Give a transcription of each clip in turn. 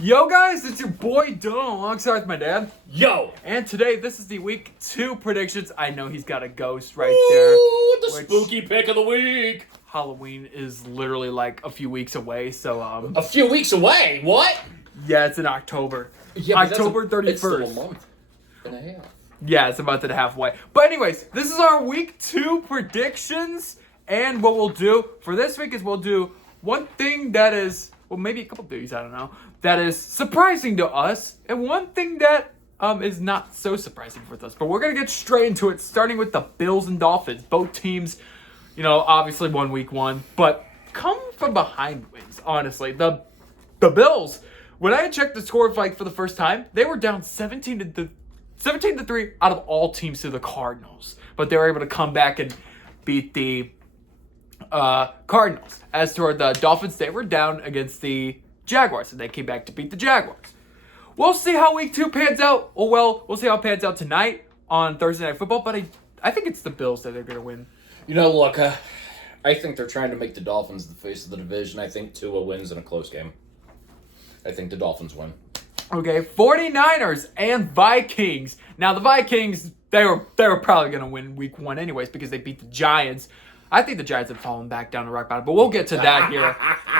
Yo guys, it's your boy Dylan alongside with my dad. Yo! And today, this is the week 2 predictions. I know he's got a ghost right Ooh, the which- spooky pick of the week. Halloween is literally like a few weeks away, so A few weeks away. What? yeah, it's in October. Yeah, but that's October 31st. It's still a month and a half. Yeah, it's a month and a half away. But anyways, this is our week 2 predictions. And what we'll do for this week is we'll do one thing that is, well, maybe a couple things, I don't know, that is surprising to us, and one thing that is not so surprising for us. But we're going to get straight into it, starting with the Bills and Dolphins. Both teams, you know, obviously won week 1, but come from behind wins, honestly. The Bills, when I checked the score for the first time, they were down 17 to 3 out of all teams to the Cardinals. But they were able to come back and beat the Cardinals. As toward the Dolphins, they were down against the Jaguars, and they came back to beat the Jaguars. We'll see how week 2 pans out. Oh, well, we'll see how it pans out tonight on Thursday Night Football, but I think it's the Bills that are going to win. You know, look, I think they're trying to make the Dolphins the face of the division. I think Tua wins in a close game. I think the Dolphins win. Okay, 49ers and Vikings. Now, the Vikings, they were probably going to win week 1 anyways because they beat the Giants. I think the Giants have fallen back down to rock bottom, but we'll get to that here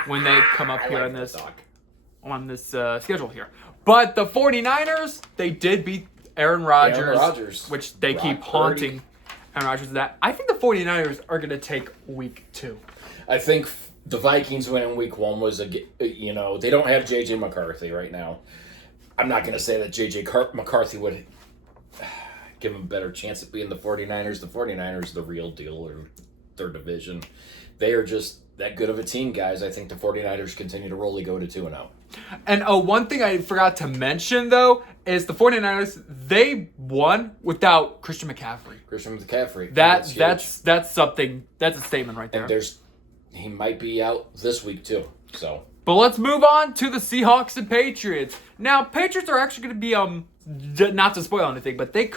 when they come up here on this schedule here. But the 49ers, they did beat Aaron Rodgers, which they keep haunting Aaron Rodgers with that. I think the 49ers are going to take week 2. I think the Vikings win in week 1 was they don't have J.J. McCarthy right now. I'm not going to say that J.J. McCarthy would give them a better chance at being the 49ers. The 49ers, the real deal, or their division. They are just that good of a team, guys. I think the 49ers continue to roll. They go to 2-0. And one thing I forgot to mention, though, is the 49ers, they won without Christian McCaffrey. That's something, that's a statement right there. And he might be out this week, too. So, but let's move on to the Seahawks and Patriots. Now, Patriots are actually going to be, not to spoil anything, but they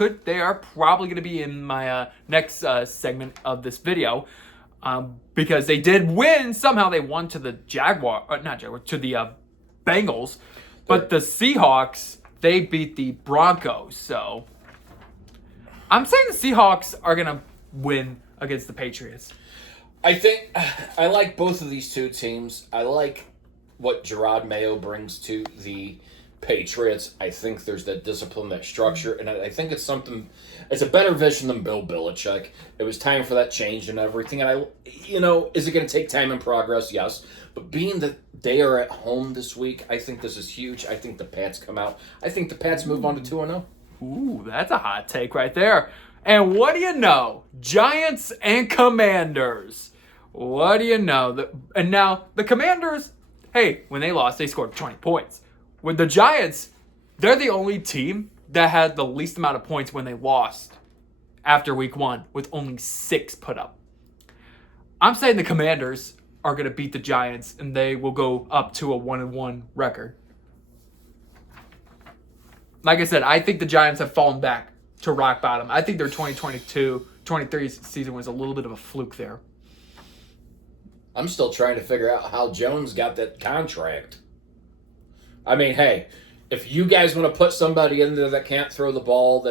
are probably going to be in my next segment of this video. Because they did win. Somehow they won to the to the Bengals. But the Seahawks, they beat the Broncos. So I'm saying the Seahawks are going to win against the Patriots. I think I like both of these two teams. I like what Gerard Mayo brings to the Patriots. I think there's that discipline, that structure, and I think it's a better vision than Bill Belichick. It was time for that change and everything. And is it going to take time and progress? Yes. But being that they are at home this week, I think this is huge. I think the Pats come out. I think the Pats move on to 2-0. Ooh, that's a hot take right there. And what do you know? Giants and Commanders. What do you know? And now the Commanders, hey, when they lost, they scored 20 points. With the Giants, they're the only team that had the least amount of points when they lost after week 1, with only 6 put up. I'm saying the Commanders are going to beat the Giants, and they will go up to a 1-1 record. Like I said, I think the Giants have fallen back to rock bottom. I think their 2022-23 season was a little bit of a fluke there. I'm still trying to figure out how Jones got that contract. I mean, hey, if you guys want to put somebody in there that can't throw the ball,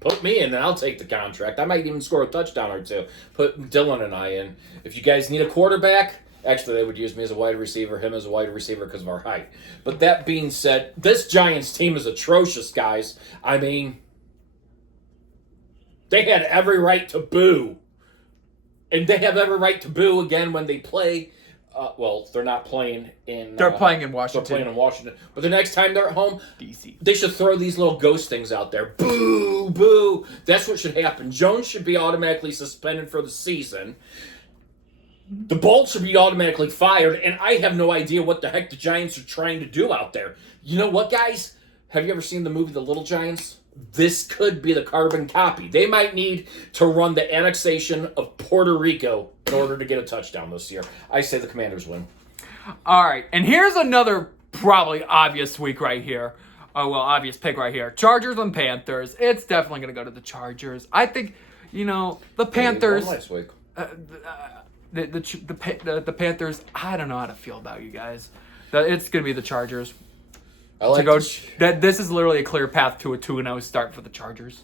put me in and I'll take the contract. I might even score a touchdown or two. Put Dylan and I in. If you guys need a quarterback, actually they would use me as a wide receiver, him as a wide receiver because of our height. But that being said, this Giants team is atrocious, guys. I mean, they had every right to boo. And they have every right to boo again when they play. They're not playing in... They're playing in Washington. They're playing in Washington. But the next time they're at home, D.C. They should throw these little ghost things out there. Boo, boo. That's what should happen. Jones should be automatically suspended for the season. The Bolts should be automatically fired. And I have no idea what the heck the Giants are trying to do out there. You know what, guys? Have you ever seen the movie The Little Giants? This could be the carbon copy. They might need to run the annexation of Puerto Rico in order to get a touchdown this year. I say the Commanders win. All right, and here's another probably obvious week right here. Obvious pick right here. Chargers and Panthers. It's definitely going to go to the Chargers. I think, the Panthers... Last week. The Panthers, I don't know how to feel about you guys. It's going to be the Chargers. I like This is literally a clear path to a 2-0 start for the Chargers.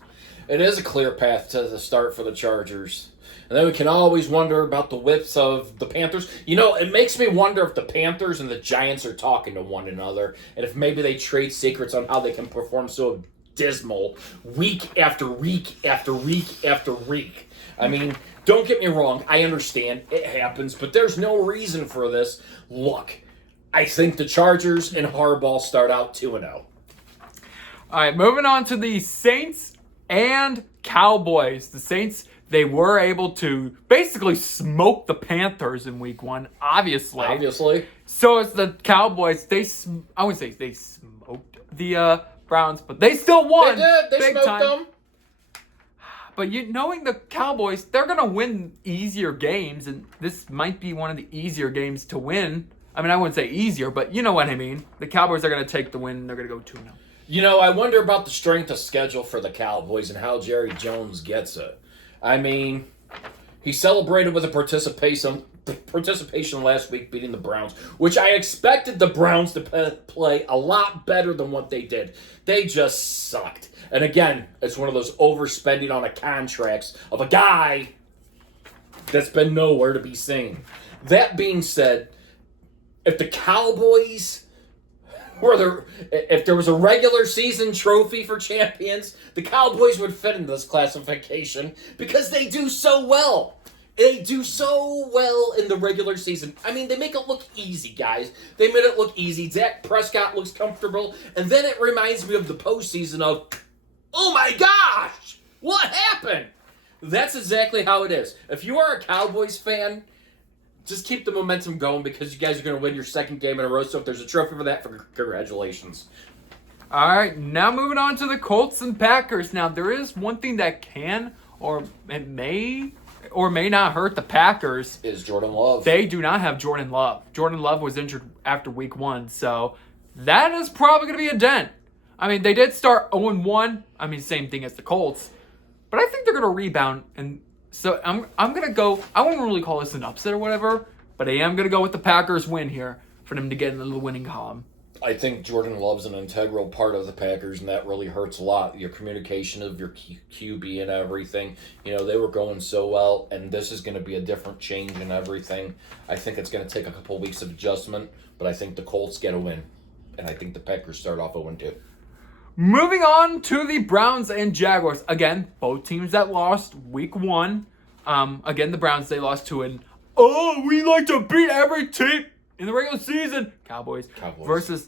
It is a clear path to the start for the Chargers. And then we can always wonder about the whips of the Panthers. You know, it makes me wonder if the Panthers and the Giants are talking to one another, and if maybe they trade secrets on how they can perform so dismal week after week after week after week. I mean, don't get me wrong. I understand it happens, but there's no reason for this. Look, I think the Chargers and Harbaugh start out 2-0. All right, moving on to the Saints and Cowboys. The Saints, they were able to basically smoke the Panthers in week 1, obviously. So it's the Cowboys. I wouldn't say they smoked the Browns, but they still won. They did. They big smoked time. them. But knowing the Cowboys, they're going to win easier games, and this might be one of the easier games to win. I mean, I wouldn't say easier, but you know what I mean. The Cowboys are going to take the win, and they're going to go 2-0. You know, I wonder about the strength of schedule for the Cowboys and how Jerry Jones gets it. I mean, he celebrated with a participation last week beating the Browns, which I expected the Browns to play a lot better than what they did. They just sucked. And again, it's one of those overspending on a contracts of a guy that's been nowhere to be seen. That being said, if the Cowboys if there was a regular season trophy for champions, the Cowboys would fit in this classification because they do so well. They do so well in the regular season. I mean, they make it look easy, guys. They made it look easy. Dak Prescott looks comfortable, and then it reminds me of the postseason of, oh my gosh, what happened? That's exactly how it is. If you are a Cowboys fan, just keep the momentum going because you guys are going to win your second game in a row. So if there's a trophy for that, congratulations. All right, now moving on to the Colts and Packers. Now, there is one thing that can or it may or may not hurt the Packers. Is Jordan Love. They do not have Jordan Love. Jordan Love was injured after week 1, so that is probably going to be a dent. I mean, they did start 0-1. I mean, same thing as the Colts. But I think they're going to rebound, and so I'm going to go, I wouldn't really call this an upset or whatever, but I am going to go with the Packers win here for them to get into the winning column. I think Jordan Love's an integral part of the Packers, and that really hurts a lot. Your communication of your QB and everything. You know, they were going so well, and this is going to be a different change in everything. I think it's going to take a couple weeks of adjustment, but I think the Colts get a win, and I think the Packers start off 0-2. Moving on to the Browns and Jaguars. Again, both teams that lost week 1. Again, the Browns, they lost to we like to beat every team in the regular season. Cowboys. Versus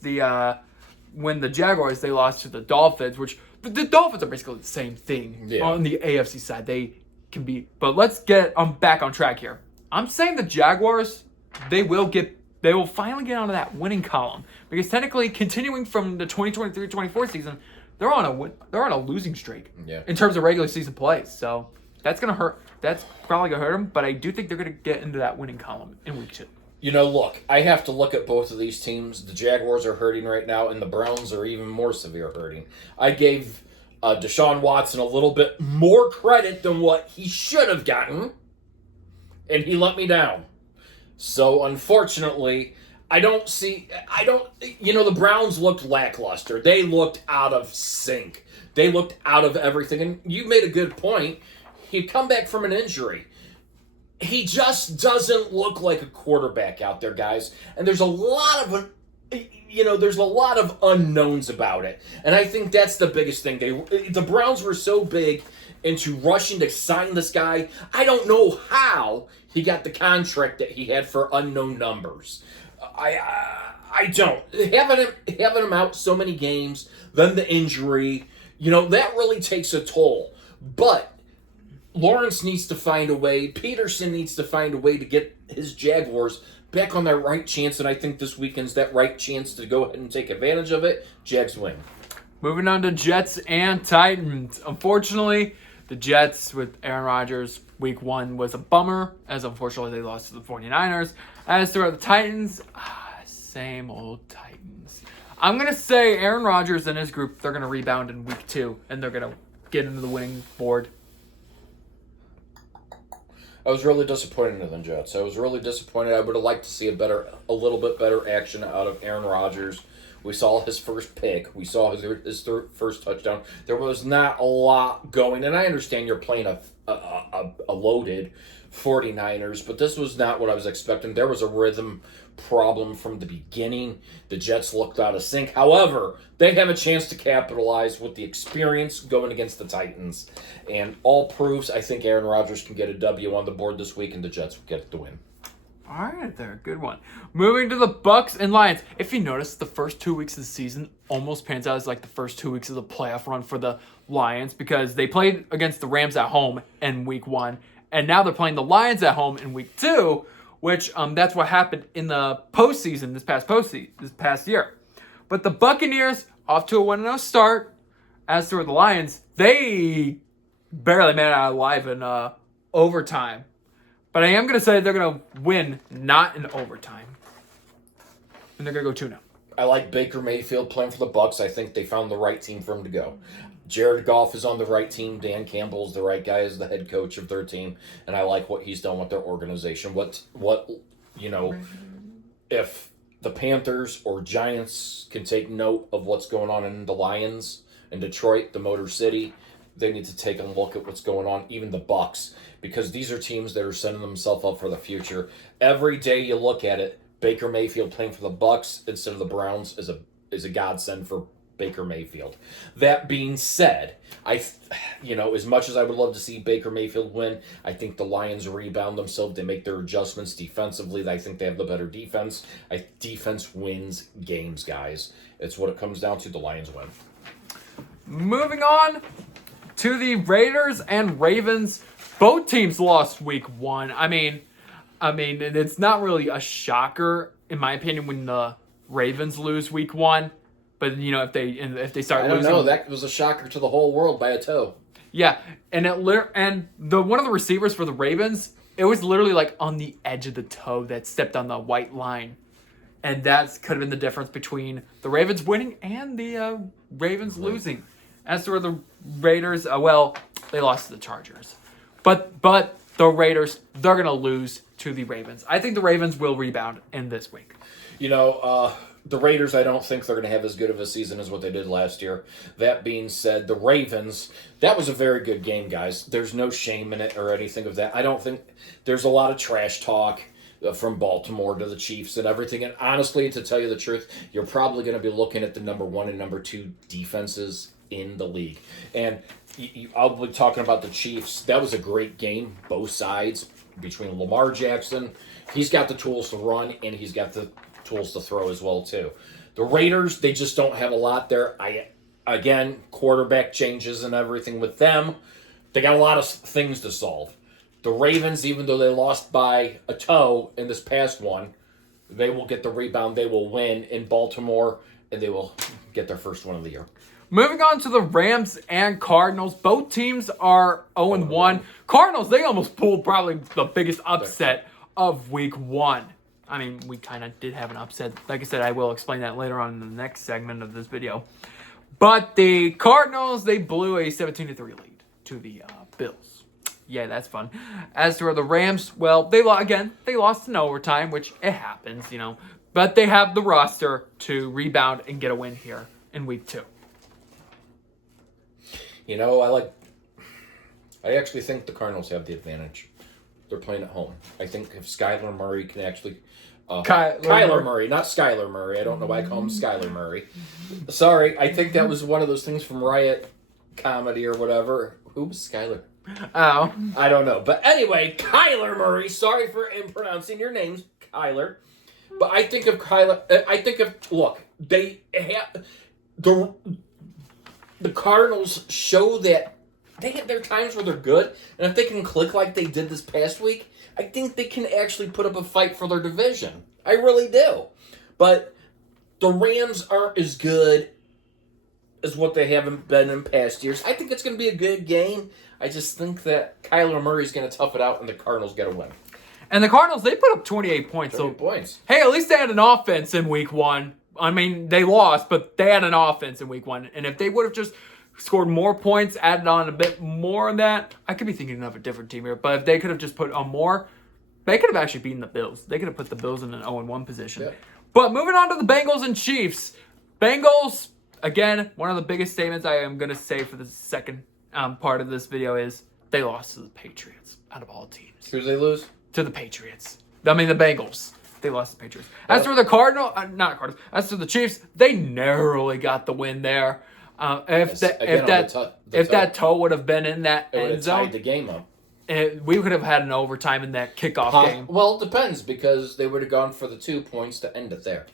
when the Jaguars, they lost to the Dolphins, which the Dolphins are basically the same thing on the AFC side. They can be, but let's get back on track here. I'm saying the Jaguars, they will finally get onto that winning column because technically, continuing from the 2023-24 season, they're on a losing streak in terms of regular season plays. So that's gonna hurt. That's probably gonna hurt them. But I do think they're gonna get into that winning column in week 2. You know, look, I have to look at both of these teams. The Jaguars are hurting right now, and the Browns are even more severe hurting. I gave Deshaun Watson a little bit more credit than what he should have gotten, and he let me down. So, unfortunately, the Browns looked lackluster. They looked out of sync. They looked out of everything. And you made a good point. He'd come back from an injury. He just doesn't look like a quarterback out there, guys. And there's a lot of unknowns about it. And I think that's the biggest thing. The Browns were so big into rushing to sign this guy. I don't know how he got the contract that he had for unknown numbers. I don't. Having him out so many games, then the injury, that really takes a toll. But Lawrence needs to find a way. Peterson needs to find a way to get his Jaguars back on their right chance, and I think this weekend's that right chance to go ahead and take advantage of it. Jags win. Moving on to Jets and Titans. Unfortunately, the Jets with Aaron Rodgers week 1 was a bummer, as unfortunately they lost to the 49ers. As for the Titans, same old Titans. I'm going to say Aaron Rodgers and his group, they're going to rebound in week 2, and they're going to get into the winning board. I was really disappointed in the Jets. I was really disappointed. I would have liked to see a little bit better action out of Aaron Rodgers. We saw his first pick. We saw his first touchdown. There was not a lot going, and I understand you're playing a loaded 49ers, but this was not what I was expecting. There was a rhythm problem from the beginning. The Jets looked out of sync. However, they have a chance to capitalize with the experience going against the Titans. And all proves, I think Aaron Rodgers can get a W on the board this week, and the Jets will get the win. All right, there, good one. Moving to the Bucks and Lions. If you notice, the first 2 weeks of the season almost pans out as like the first 2 weeks of the playoff run for the Lions because they played against the Rams at home in week 1, and now they're playing the Lions at home in week 2, which that's what happened in the postseason this past year. But the Buccaneers off to a 1-0 start. As for the Lions, they barely made it out alive in overtime. But I am going to say they're going to win, not in overtime. And they're going to go 2-0. I like Baker Mayfield playing for the Bucks. I think they found the right team for him to go. Jared Goff is on the right team. Dan Campbell's the right guy as the head coach of their team. And I like what he's done with their organization. If the Panthers or Giants can take note of what's going on in the Lions, in Detroit, the Motor City, they need to take a look at what's going on, even the Bucks, because these are teams that are setting themselves up for the future. Every day you look at it, Baker Mayfield playing for the Bucks instead of the Browns is a godsend for Baker Mayfield. That being said, as much as I would love to see Baker Mayfield win, I think the Lions rebound themselves. They make their adjustments defensively. I think they have the better defense. Defense wins games, guys. It's what it comes down to. The Lions win. Moving on to the Raiders and Ravens. Both teams lost week 1. I mean, it's not really a shocker, in my opinion, when the Ravens lose week 1. But if they start losing, I don't know. That was a shocker to the whole world by a toe. Yeah, and one of the receivers for the Ravens, it was literally like on the edge of the toe that stepped on the white line, and that could have been the difference between the Ravens winning and the Ravens losing. As for the Raiders, they lost to the Chargers, but the Raiders, they're gonna lose to the Ravens. I think the Ravens will rebound in this week. The Raiders, I don't think they're going to have as good of a season as what they did last year. That being said, the Ravens, that was a very good game, guys. There's no shame in it or anything of that. I don't think there's a lot of trash talk from Baltimore to the Chiefs and everything. And honestly, to tell you the truth, you're probably going to be looking at the number 1 and number 2 defenses in the league. And I'll be talking about the Chiefs. That was a great game, both sides, between Lamar Jackson. He's got the tools to run, and he's got the tools to throw as well too. The Raiders, they just don't have a lot there. Again, quarterback changes and everything with them. They got a lot of things to solve. The Ravens, even though they lost by a toe in this past one, they will get the rebound. They will win in Baltimore, and they will get their first one of the year. Moving on to the Rams and Cardinals. Both teams are 0-1. Cardinals, they almost pulled probably the biggest upset of week 1. I mean, we kind of did have an upset. Like I said, I will explain that later on in the next segment of this video. But the Cardinals, they blew a 17-3 lead to the Bills. Yeah, that's fun. As for the Rams, they lost in overtime, which it happens, But they have the roster to rebound and get a win here in week 2. I actually think the Cardinals have the advantage. They're playing at home. I think if Skyler Murray can actually... Kyler Murray, not Skyler Murray. I don't know why I call him Skyler Murray. Sorry, I think that was one of those things from Riot Comedy or whatever. Who was Skyler? Oh. I don't know. But anyway, Kyler Murray. Sorry for pronouncing your names, Kyler. But I think of Kyler... they have... The Cardinals show that they have their times where they're good, and if they can click like they did this past week, I think they can actually put up a fight for their division. I really do. But the Rams aren't as good as what they haven't been in past years. I think it's going to be a good game. I just think that Kyler Murray's going to tough it out, and the Cardinals get a win. And the Cardinals, they put up 28 points. 28 points. Hey, at least they had an offense in week 1. I mean, they lost, but they had an offense in week 1. And if they would have just scored more points, added on a bit more of that. I could be thinking of a different team here, but if they could have just put on more, they could have actually beaten the Bills. They could have put the Bills in an 0-1 position. Yeah. But moving on to the Bengals and Chiefs. Bengals, again, one of the biggest statements I am going to say for the second part of this video is they lost to the Patriots out of all teams. Who did they lose? To the Patriots. I mean, the Bengals. They lost to the Patriots. As for the as for the Chiefs, they narrowly got the win there. If that toe would have been in that end zone, tied the game up. We could have had an overtime in that kickoff game. Well, it depends because they would have gone for the 2 points to end it there.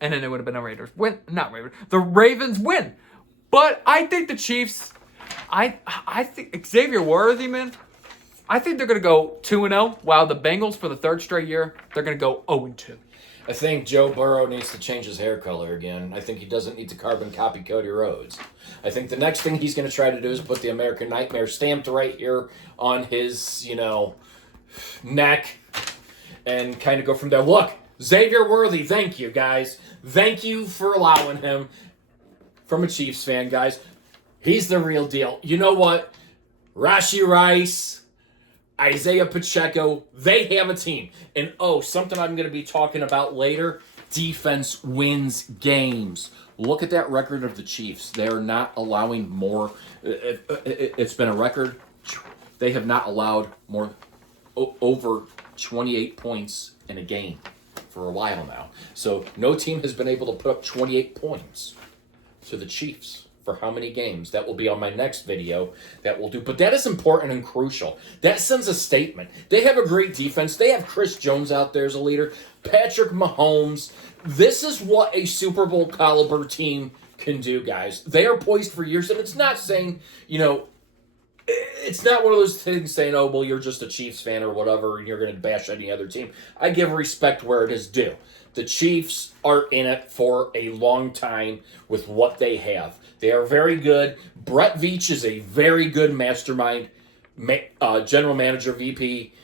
And then it would have been a Raiders win. Not Raiders. The Ravens win. But I think the Chiefs, I think Xavier Worthy, man, I think they're going to go 2-0, while the Bengals, for the third straight year, they're going to go 0-2. I think Joe Burrow needs to change his hair color again. I think he doesn't need to carbon copy Cody Rhodes. I think the next thing he's going to try to do is put the American Nightmare stamped right here on his, neck and kind of go from there. Look, Xavier Worthy, thank you, guys. Thank you for allowing him. From a Chiefs fan, guys. He's the real deal. You know what? Rashee Rice, Isaiah Pacheco, they have a team. And something I'm going to be talking about later, defense wins games. Look at that record of the Chiefs. They're not allowing more. It's been a record. They have not allowed more over 28 points in a game for a while now. So no team has been able to put up 28 points to the Chiefs. For how many games? That will be on my next video that we'll do. But that is important and crucial. That sends a statement. They have a great defense. They have Chris Jones out there as a leader. Patrick Mahomes. This is what a Super Bowl caliber team can do, guys. They are poised for years. And it's not saying, it's not one of those things saying, you're just a Chiefs fan or whatever, and you're going to bash any other team. I give respect where it is due. The Chiefs are in it for a long time with what they have. They are very good. Brett Veach is a very good mastermind, general manager, VP.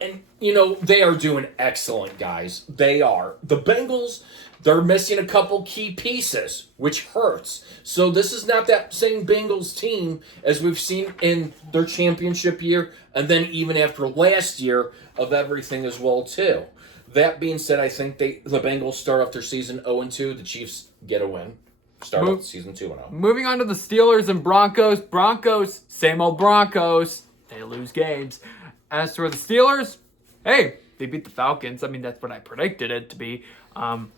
And, they are doing excellent, guys. They are. The Bengals, they're missing a couple key pieces, which hurts. So this is not that same Bengals team as we've seen in their championship year, and then even after last year of everything as well, too. That being said, I think the Bengals start off their season 0-2. The Chiefs get a win. Start off the season 2-0. Moving on to the Steelers and Broncos. Broncos, same old Broncos. They lose games. As for the Steelers, hey, they beat the Falcons. I mean, that's what I predicted it to be, to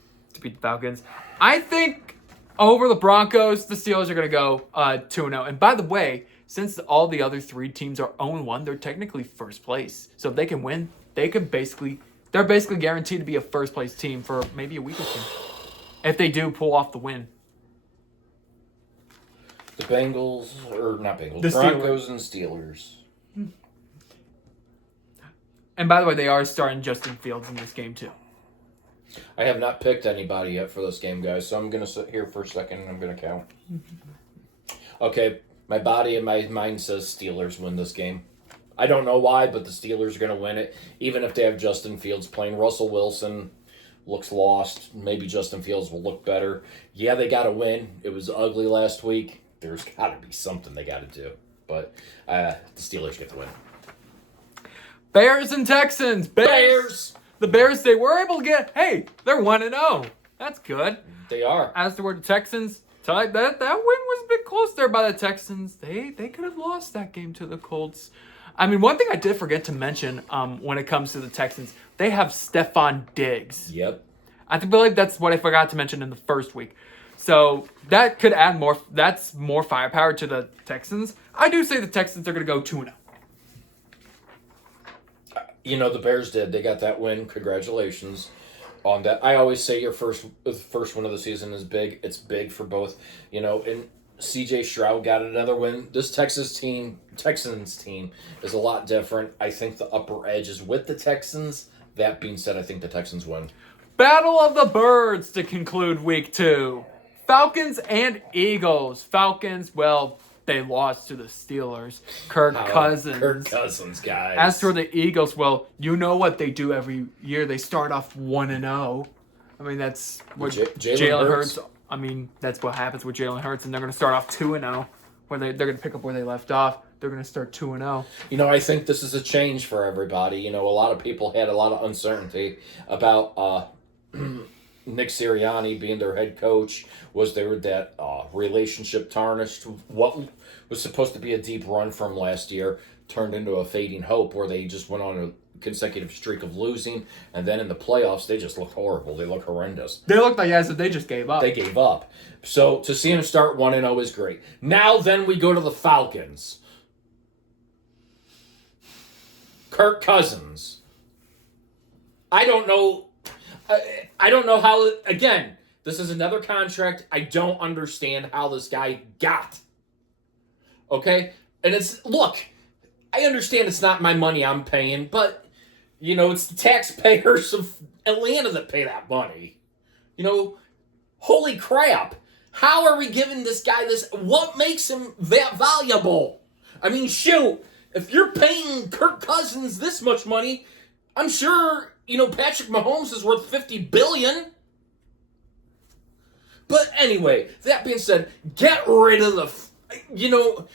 beat the Falcons. I think over the Broncos, the Steelers are going to go 2-0. And by the way, since all the other three teams are 0-1, they're technically first place. So if they can win, they're basically guaranteed to be a first place team for maybe a week or two. If they do pull off the win. The Bengals, or not Bengals, the Broncos and Steelers. And by the way, they are starting Justin Fields in this game too. I have not picked anybody yet for this game, guys, so I'm going to sit here for a second and I'm going to count. Okay, my body and my mind says Steelers win this game. I don't know why, but the Steelers are going to win it, even if they have Justin Fields playing. Russell Wilson looks lost. Maybe Justin Fields will look better. Yeah, they got to win. It was ugly last week. There's got to be something they got to do. But the Steelers get the win. Bears and Texans. Bears! The Bears, they were able to get, they're 1-0. That's good. They are. As to where the Texans, that win was a bit close there by the Texans. They could have lost that game to the Colts. I mean, one thing I did forget to mention when it comes to the Texans, they have Stephon Diggs. Yep. I believe that's what I forgot to mention in the first week. So that could add more. That's more firepower to the Texans. I do say the Texans are going to go 2-0. The Bears did. They got that win. Congratulations on that. I always say your first win of the season is big. It's big for both. And CJ Stroud got another win. This Texans team is a lot different. I think the upper edge is with the Texans. That being said, I think the Texans win. Battle of the Birds to conclude week 2. Falcons and Eagles. Falcons, they lost to the Steelers. Kirk Cousins, guys. As for the Eagles, you know what they do every year. They start off 1-0. I mean, that's what Jalen Hurts I mean, that's what happens with Jalen Hurts, and they're going to start off 2-0. Where they're going to pick up where they left off. They're going to start 2-0. You know, I think this is a change for everybody. You know, a lot of people had a lot of uncertainty about Nick Sirianni being their head coach. Was there that relationship tarnished? What was supposed to be a deep run from last year turned into a fading hope where they just went on a consecutive streak of losing, and then in the playoffs they just looked horrible. They look horrendous. They look like as if they just gave up. They gave up. So to see them start 1-0 is great. Now then we go to the Falcons. Kirk Cousins. I don't know how, again, this is another contract. I don't understand how this guy got. Okay? And look, I understand it's not my money I'm paying, but, you know, it's the taxpayers of Atlanta that pay that money. You know, holy crap. How are we giving this guy this? What makes him that valuable? I mean, shoot, if you're paying Kirk Cousins this much money, I'm sure, you know, Patrick Mahomes is worth $50 billion. But anyway, that being said, get rid of you know,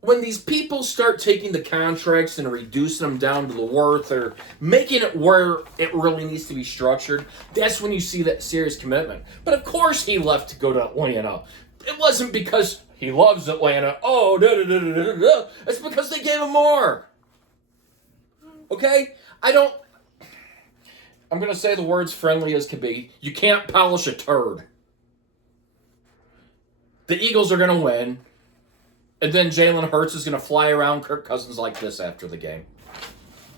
when these people start taking the contracts and reducing them down to the worth or making it where it really needs to be structured, that's when you see that serious commitment. But of course he left to go to Atlanta. It wasn't because he loves Atlanta. Oh, it's because they gave him more. Okay? I'm going to say the words friendly as can be. You can't polish a turd. The Eagles are going to win. And then Jalen Hurts is going to fly around Kirk Cousins like this after the game.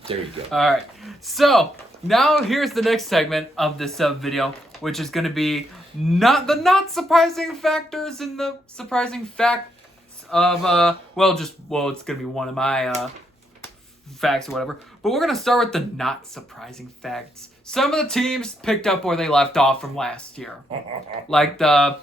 There you go. All right. So now here's the next segment of this video, which is going to be not surprising factors and the surprising facts of it's going to be one of my facts or whatever. But we're going to start with the not surprising facts. Some of the teams picked up where they left off from last year, like the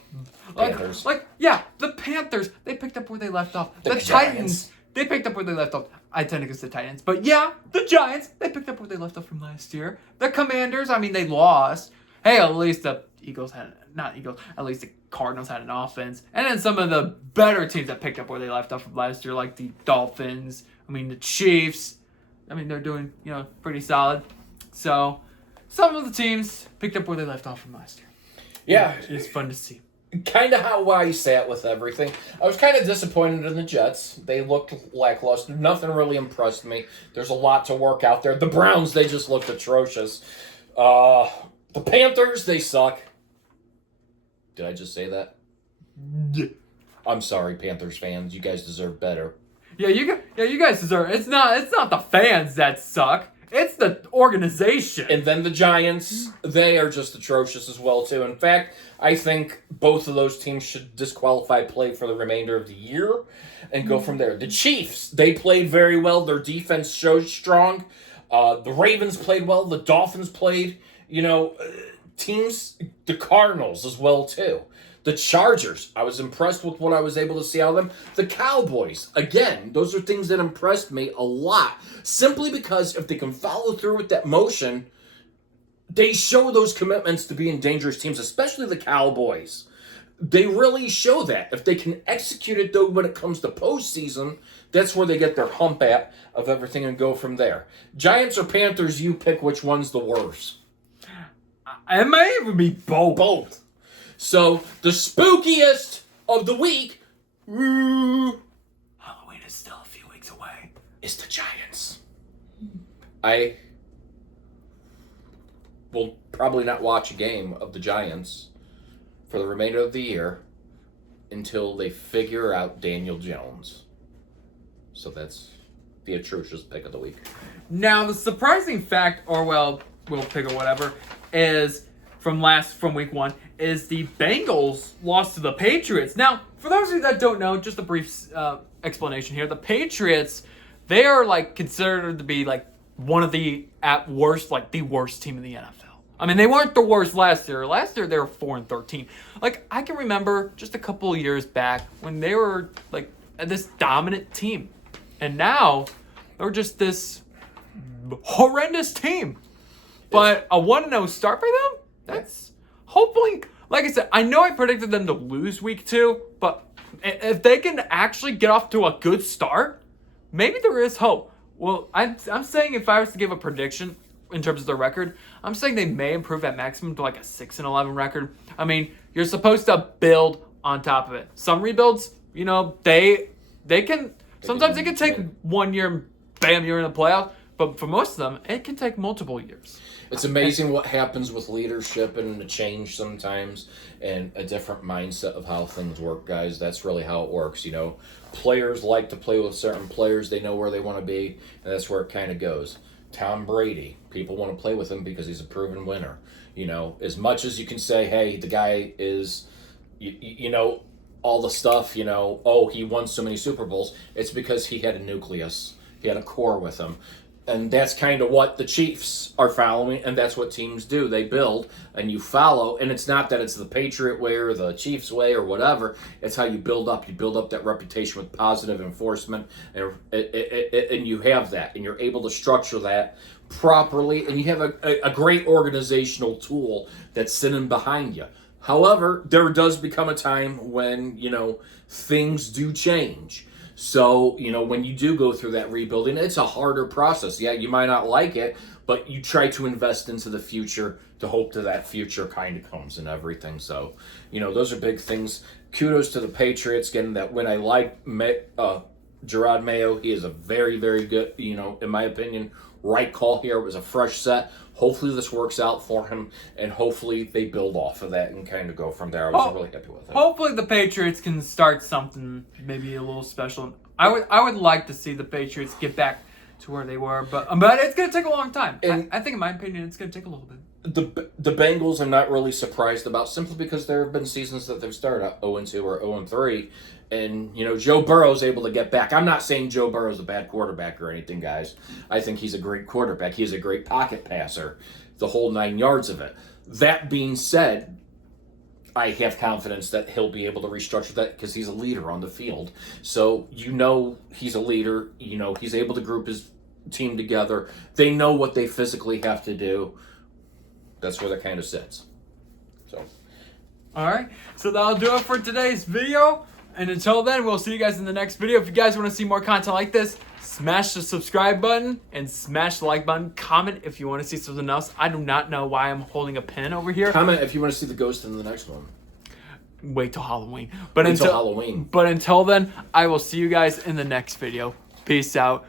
Panthers. The Panthers. They picked up where they left off. The Titans. They picked up where they left off. I tend to guess the Titans, but yeah, the Giants. They picked up where they left off from last year. The Commanders. I mean, they lost. Hey, at least the Eagles had not Eagles. At least the Cardinals had an offense, and then some of the better teams that picked up where they left off from last year, like the Dolphins. I mean, the Chiefs. I mean, they're doing pretty solid. So. Some of the teams picked up where they left off from last year. Yeah. It's fun to see. Kind of how I sat with everything. I was kind of disappointed in the Jets. They looked lackluster. Nothing really impressed me. There's a lot to work out there. The Browns, they just looked atrocious. The Panthers, they suck. Did I just say that? Yeah. I'm sorry, Panthers fans. You guys deserve better. Yeah, you guys deserve. It's not the fans that suck. It's the organization. And then the Giants, they are just atrocious as well, too. In fact, I think both of those teams should disqualify play for the remainder of the year and go from there. The Chiefs, they played very well. Their defense showed strong. The Ravens played well. The Dolphins played, teams, the Cardinals as well, too. The Chargers, I was impressed with what I was able to see out of them. The Cowboys, again, those are things that impressed me a lot. Simply because if they can follow through with that motion, they show those commitments to being dangerous teams, especially the Cowboys. They really show that. If they can execute it, though, when it comes to postseason, that's where they get their hump at of everything and go from there. Giants or Panthers, you pick which one's the worst. It may even be both. Both. So, the spookiest of the week, Halloween is still a few weeks away, is the Giants. I will probably not watch a game of the Giants for the remainder of the year until they figure out Daniel Jones. So that's the atrocious pick of the week. Now, the surprising fact, or we'll pick or whatever, is from week 1, is the Bengals lost to the Patriots. Now, for those of you that don't know, just a brief explanation here. The Patriots, they are considered to be one of the the worst team in the NFL. I mean, they weren't the worst last year. Last year they were 4-13. I can remember just a couple of years back when they were this dominant team, and now they're just this horrendous team. But a 1-0 start for them, that's hopefully like I said, I know I predicted them to lose week 2, but if they can actually get off to a good start, maybe there is hope. Well, I'm saying if I was to give a prediction in terms of their record, I'm saying they may improve at maximum to like a 6-11 record. I mean, you're supposed to build on top of it. Some rebuilds, you know, they can sometimes it can take 1 year and bam, you're in the playoffs. But for most of them, it can take multiple years. It's amazing what happens with leadership and a change sometimes and a different mindset of how things work, guys. That's really how it works, you know. Players like to play with certain players. They know where they want to be, and that's where it kind of goes. Tom Brady, people want to play with him because he's a proven winner. You know, as much as you can say, hey, the guy is, you know, all the stuff, you know, oh, he won so many Super Bowls, it's because he had a nucleus. He had a core with him. And that's kind of what the Chiefs are following, and that's what teams do. They build, and you follow, and it's not that it's the Patriot way or the Chiefs way or whatever. It's how you build up. You build up that reputation with positive enforcement, and you have that, and you're able to structure that properly, and you have a great organizational tool that's sitting behind you. However, there does become a time when, you know, things do change. So, you know, when you do go through that rebuilding, it's a harder process. Yeah, you might not like it, but you try to invest into the future to hope that future kind of comes and everything. So, you know, those are big things. Kudos to the Patriots getting that win. I like Gerard Mayo. He is a very, very good, you know, in my opinion, right call here. It was a fresh set. Hopefully this works out for him, and hopefully they build off of that and kind of go from there. I was really happy with it. Hopefully the Patriots can start something maybe a little special. I would like to see the Patriots get back to where they were, but it's going to take a long time. I think, in my opinion, it's going to take a little bit. The Bengals I'm not really surprised about, simply because there have been seasons that they've started out 0-2 or 0-3, and, you know, Joe Burrow's able to get back. I'm not saying Joe Burrow's a bad quarterback or anything, guys. I think he's a great quarterback. He's a great pocket passer, the whole 9 yards of it. That being said, I have confidence that he'll be able to restructure that because he's a leader on the field. So, you know, he's a leader. You know, he's able to group his team together. They know what they physically have to do. That's where that kind of sits. So, all right. So that'll do it for today's video. And until then, we'll see you guys in the next video. If you guys want to see more content like this, smash the subscribe button and smash the like button. Comment if you want to see something else. I do not know why I'm holding a pen over here. Comment if you want to see the ghost in the next one. Wait till Halloween. Wait till Halloween. But until then, I will see you guys in the next video. Peace out.